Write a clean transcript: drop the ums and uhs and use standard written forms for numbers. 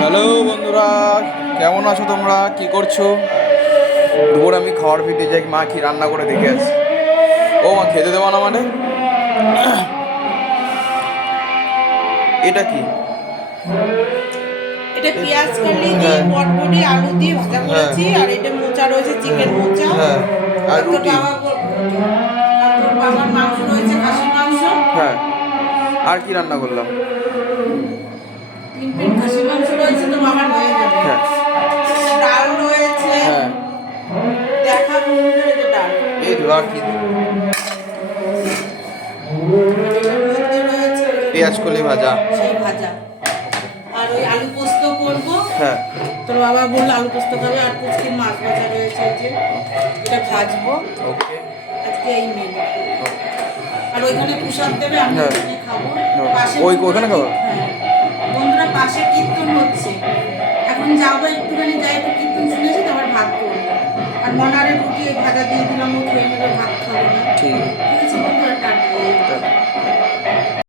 Hello বন্ধুরা, কেমন আছো তোমরা? কি করছো? দুপুর আমি খাওয়ার ফিরতে যাই, মা কি রান্না করে দেখে আসি। ও মা, খেতে দেবো না মানে? এটা কি? এটা পেঁয়াজ কলি দিয়ে হ্যাঁ বটবটি আলু দিয়ে ভাজা হ্যাঁ করেছি। আর এটা মোচা রয়েছে, চিকেন মোচা। হ্যাঁ, আর আর তোর রুটি। বাবার মাংস রয়েছে, খাসির মাংস। হ্যাঁ, আর কি রান্না করলাম? 3 পিস খাসির মাংস রয়েছে, তো বাবার হয়ে যাবে। হ্যাঁ ডাল রয়েছে, হ্যাঁ, দেখা বন্ধুদের এই যে ডাল। এই তো, আর কি? এটার মধ্যে রয়েছে পেঁয়াজ কলি ভাজা। সেই ভাজা। আর ওই আলু পোস্ত করবো। হ্যাঁ, তোর বাবা বললো আলু পোস্ত খাবে। আর পুচকি মাছ ভাজা রয়েছে, এই যে এটা ভাজবো। ওকে। আজকে এই মেনু। আর ওইখানে প্রসাদ দেবে, আমি হ্যাঁ। ওখানে খাবো। হ্যাঁ। পাশে ওইখানে খাবো? হ্যাঁ, বন্ধুরা পাশে কীর্তন হচ্ছে। এখন যাবো, একটুখানি যাই, একটু কীর্তন শুনেছি, তারপর ভাত করবো। আর মনারে রুটি ভাজা দিয়ে দিলাম, ও খেয়ে নেবে, ভাত খাবো না। ঠিক আছে।